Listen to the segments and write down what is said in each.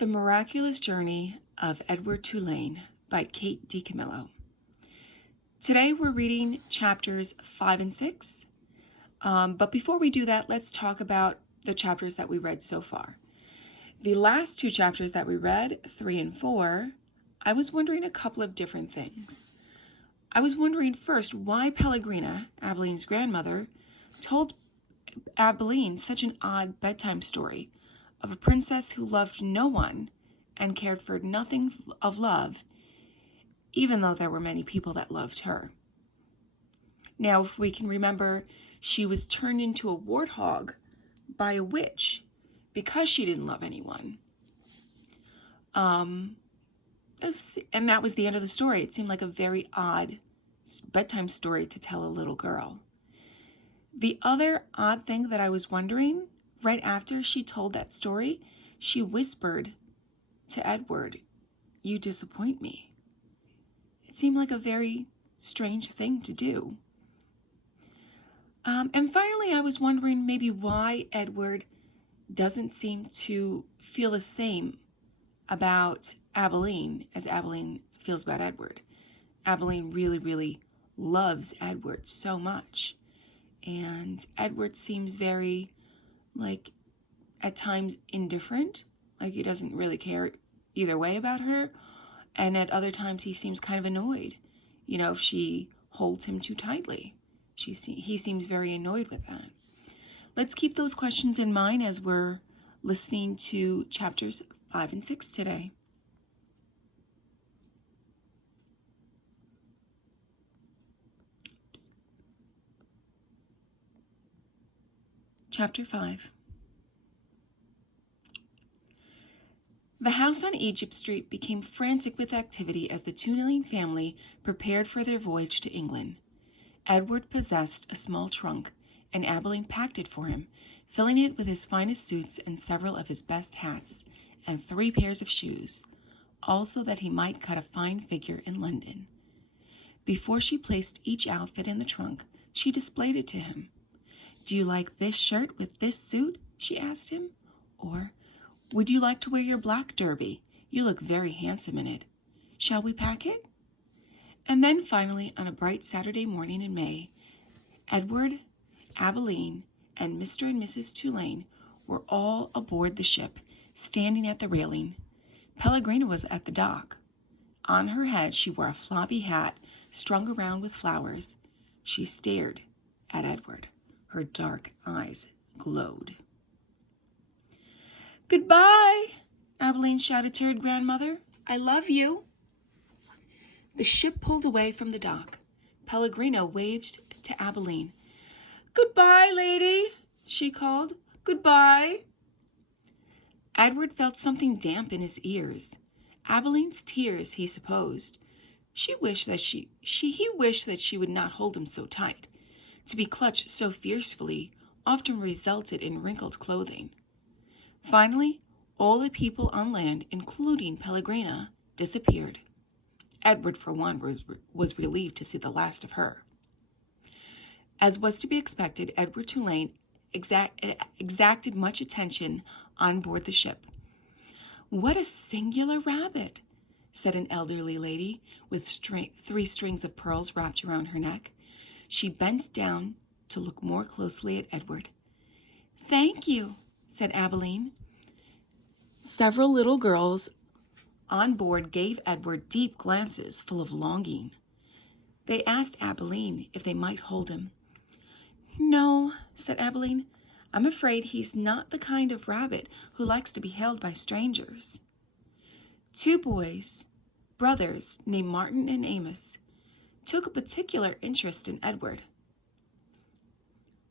The Miraculous Journey of Edward Tulane by Kate DiCamillo. Today we're reading chapters 5 and 6. But before we do that, let's talk about the chapters that we read so far. The last two chapters that we read, 3 and 4, I was wondering a couple of different things. I was wondering first why Pellegrina, Abelene's grandmother, told Abilene such an odd bedtime story of a princess who loved no one and cared for nothing of love, even though there were many people that loved her. Now, if we can remember, she was turned into a warthog by a witch because she didn't love anyone. And that was the end of the story. It seemed like a very odd bedtime story to tell a little girl. The other odd thing that I was wondering, right after she told that story, she whispered to Edward, "You disappoint me." It seemed like a very strange thing to do. And finally, I was wondering maybe why Edward doesn't seem to feel the same about Abilene as Abilene feels about Edward. Abilene really, really loves Edward so much. And Edward seems very, at times indifferent, like he doesn't really care either way about her. And at other times he seems kind of annoyed, if she holds him too tightly. He seems very annoyed with that. Let's keep those questions in mind as we're listening to chapters 5 and 6 today. Chapter 5. The house on Egypt Street became frantic with activity as the Tulane family prepared for their voyage to England. Edward possessed a small trunk, and Abilene packed it for him, filling it with his finest suits and several of his best hats, and 3 pairs of shoes, also that he might cut a fine figure in London. Before she placed each outfit in the trunk, she displayed it to him. "Do you like this shirt with this suit?" she asked him. Or, "Would you like to wear your black derby? You look very handsome in it. Shall we pack it?" And then finally, on a bright Saturday morning in May, Edward, Abilene, and Mr. and Mrs. Tulane were all aboard the ship, standing at the railing. Pellegrina was at the dock. On her head she wore a floppy hat strung around with flowers. She stared at Edward. Her dark eyes glowed. "Goodbye," Abilene shouted to her grandmother. "I love you." The ship pulled away from the dock. Pellegrina waved to Abilene. "Goodbye, lady," she called. "Goodbye." Edward felt something damp in his ears. Abilene's tears, he supposed. He wished that she would not hold him so tight. To be clutched so fiercely often resulted in wrinkled clothing. Finally, all the people on land, including Pellegrina, disappeared. Edward, for one, was relieved to see the last of her. As was to be expected, Edward Tulane exacted much attention on board the ship. "What a singular rabbit," said an elderly lady with 3 strings of pearls wrapped around her neck. She bent down to look more closely at Edward. "Thank you," said Abilene. Several little girls on board gave Edward deep glances full of longing. They asked Abilene if they might hold him. "No," said Abilene. "I'm afraid he's not the kind of rabbit who likes to be held by strangers." 2 boys, brothers named Martin and Amos, took a particular interest in Edward.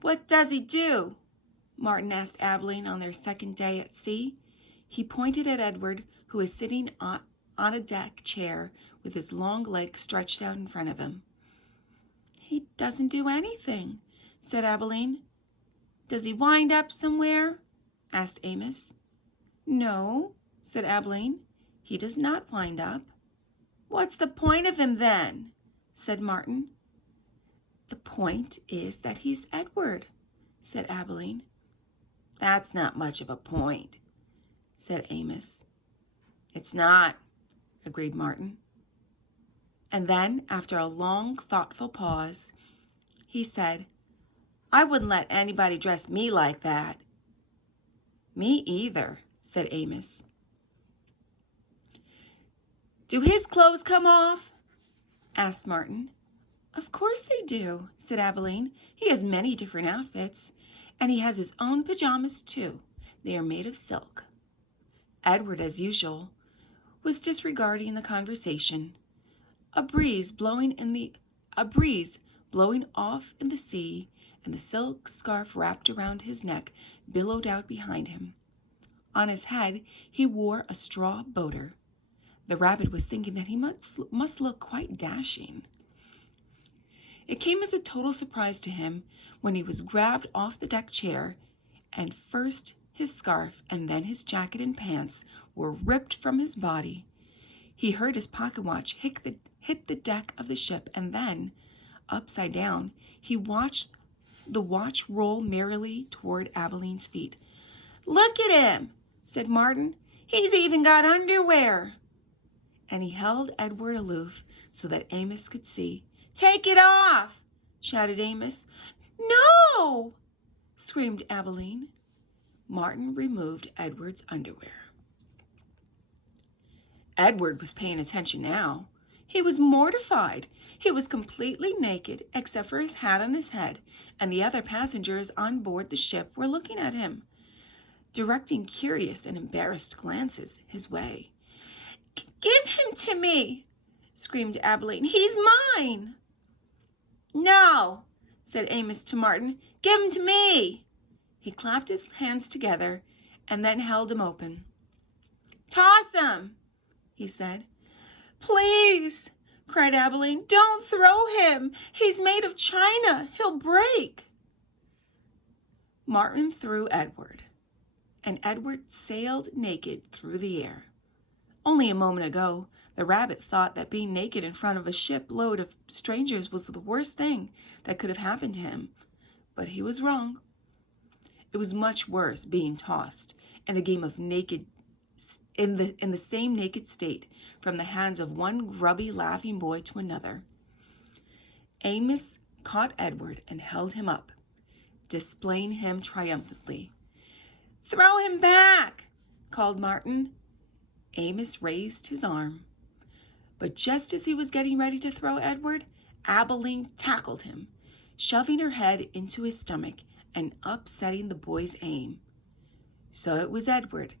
"What does he do?" Martin asked Abilene on their second day at sea. He pointed at Edward, who was sitting on a deck chair with his long legs stretched out in front of him. "He doesn't do anything," said Abilene. "Does he wind up somewhere?" asked Amos. "No," said Abilene. "He does not wind up." "What's the point of him then?" said Martin. "The point is that he's Edward," said Abilene. "That's not much of a point," said Amos. "It's not," agreed Martin. And then, after a long, thoughtful pause, he said, "I wouldn't let anybody dress me like that." "Me either," said Amos. "Do his clothes come off?" asked Martin. "Of course they do," said Abilene. "He has many different outfits, and he has his own pajamas, too. They are made of silk." Edward, as usual, was disregarding the conversation. A breeze blowing off in the sea, and the silk scarf wrapped around his neck billowed out behind him. On his head he wore a straw boater. The rabbit was thinking that he must look quite dashing. It came as a total surprise to him when he was grabbed off the deck chair, and first his scarf and then his jacket and pants were ripped from his body. He heard his pocket watch hit the deck of the ship, and then, upside down, he watched the watch roll merrily toward Abilene's feet. "Look at him," said Martin. "He's even got underwear." And he held Edward aloof so that Amos could see. "Take it off," shouted Amos. "No!" screamed Abilene. Martin removed Edward's underwear. Edward was paying attention now. He was mortified. He was completely naked except for his hat on his head, and the other passengers on board the ship were looking at him, directing curious and embarrassed glances his way. "Give him to me," screamed Abilene. "He's mine." "No," said Amos to Martin. "Give him to me." He clapped his hands together and then held him open. "Toss him," he said. "Please," cried Abilene. "Don't throw him. He's made of china. He'll break." Martin threw Edward, and Edward sailed naked through the air. Only a moment ago, the rabbit thought that being naked in front of a shipload of strangers was the worst thing that could have happened to him, but he was wrong. It was much worse being tossed in a game of naked in the same naked state from the hands of one grubby, laughing boy to another. Amos caught Edward and held him up, displaying him triumphantly. "Throw him back," called Martin. Amos raised his arm, but just as he was getting ready to throw Edward, Abilene tackled him, shoving her head into his stomach and upsetting the boy's aim. So it was Edward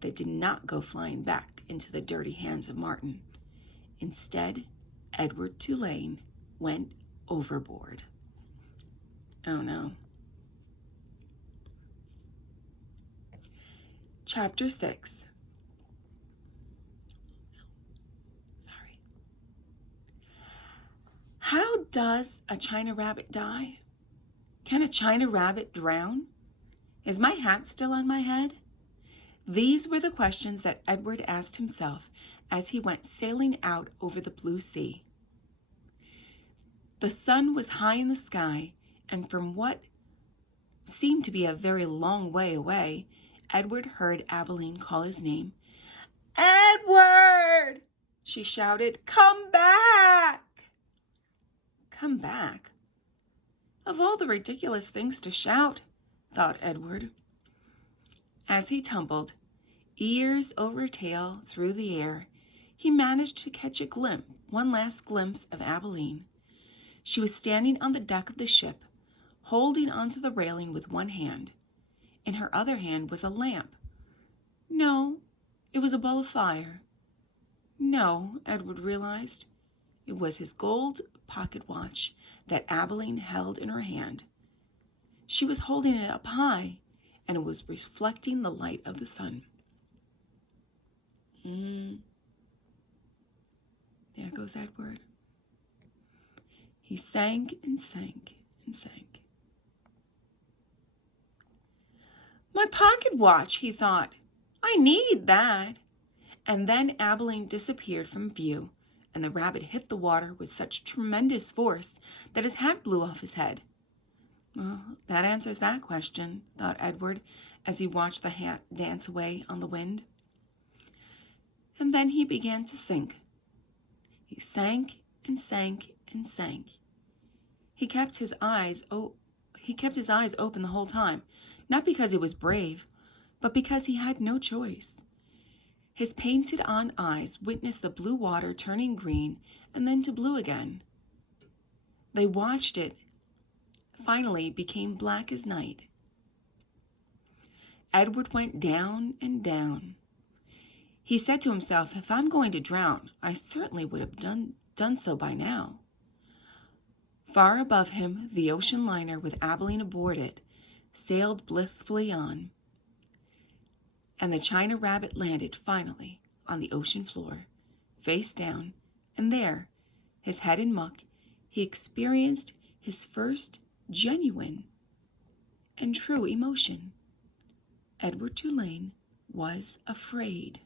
that did not go flying back into the dirty hands of Martin. Instead, Edward Tulane went overboard. Oh no. Chapter 6. How does a China rabbit die? Can a China rabbit drown? Is my hat still on my head? These were the questions that Edward asked himself as he went sailing out over the blue sea. The sun was high in the sky, and from what seemed to be a very long way away, Edward heard Abilene call his name. "Edward!" she shouted. "Come back!" Come back? Of all the ridiculous things to shout, thought Edward. As he tumbled, ears over tail through the air, he managed to catch one last glimpse of Abilene. She was standing on the deck of the ship, holding onto the railing with one hand. In her other hand was a lamp. No, it was a ball of fire. No, Edward realized. It was his gold pocket watch that Abilene held in her hand. She was holding it up high, and it was reflecting the light of the sun. There goes Edward. He sank and sank and sank. My pocket watch, he thought. I need that. And then Abilene disappeared from view, and the rabbit hit the water with such tremendous force that his hat blew off his head. Well, that answers that question, thought Edward, as he watched the hat dance away on the wind. and then he began to sink. He sank and sank and sank. He kept his eyes open the whole time, not because he was brave, but because he had no choice. His painted-on eyes witnessed the blue water turning green and then to blue again. They watched it finally became black as night. Edward went down and down. He said to himself, if I'm going to drown, I certainly would have done so by now. Far above him, the ocean liner with Abilene aboard it sailed blissfully on, and the China Rabbit landed finally on the ocean floor, face down, and there, his head in muck, he experienced his first genuine and true emotion. Edward Tulane was afraid.